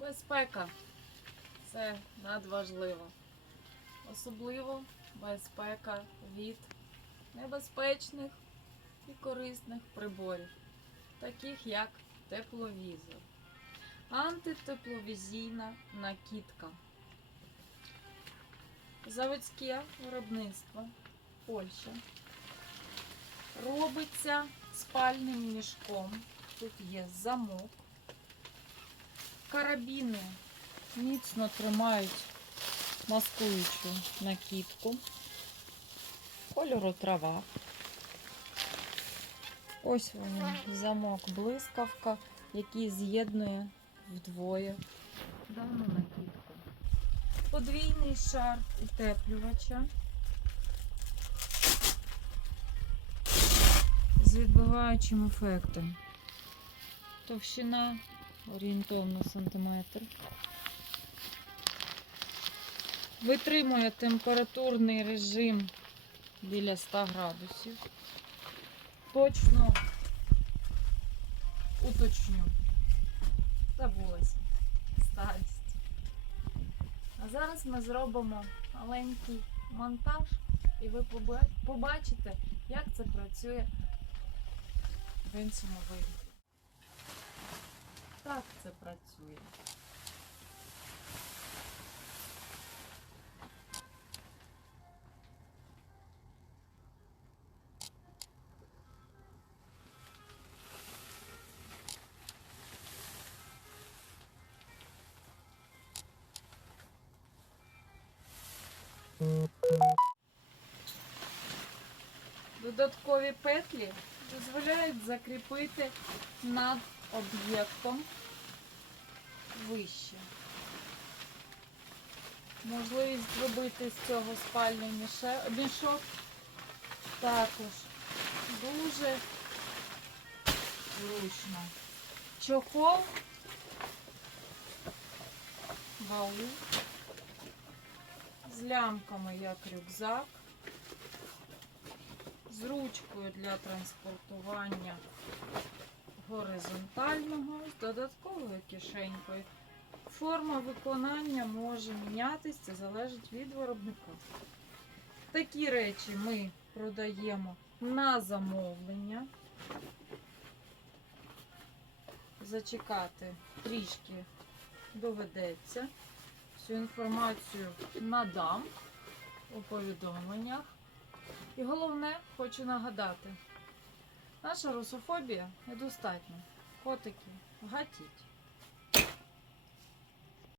Безпека це надважливо. Особливо безпека від небезпечних і корисних приборів, таких як тепловізор, антитепловізійна накидка, заводське виробництво Польща. Робиться спальним мішком. Тут є замок. Карабіни міцно тримають маскуючу накидку. Кольору трава. Ось він, замок блискавка, який з'єднує вдвоє дану накидку. Подвійний шар утеплювача. З відбиваючим ефектом. Товщина орієнтовно сантиметр. Витримує температурний режим біля 100 градусів. Точно уточню. Забулася. Старість. А зараз ми зробимо маленький монтаж, і ви побачите, як це працює в іншому вигляді. Так це працює. Додаткові петлі дозволяють закріпити над об'єктом вище. Можливість зробити з цього спальний мішок також дуже зручно. Чохол, баул з лямками як рюкзак, з ручкою для транспортування горизонтального з додатковою кишенькою. Форма виконання може мінятися, це залежить від виробника. Такі речі ми продаємо на замовлення. Зачекати трішки доведеться. Всю інформацію надам у повідомленнях. І головне, хочу нагадати, наша русофобія недостатня. Котики, гатіть.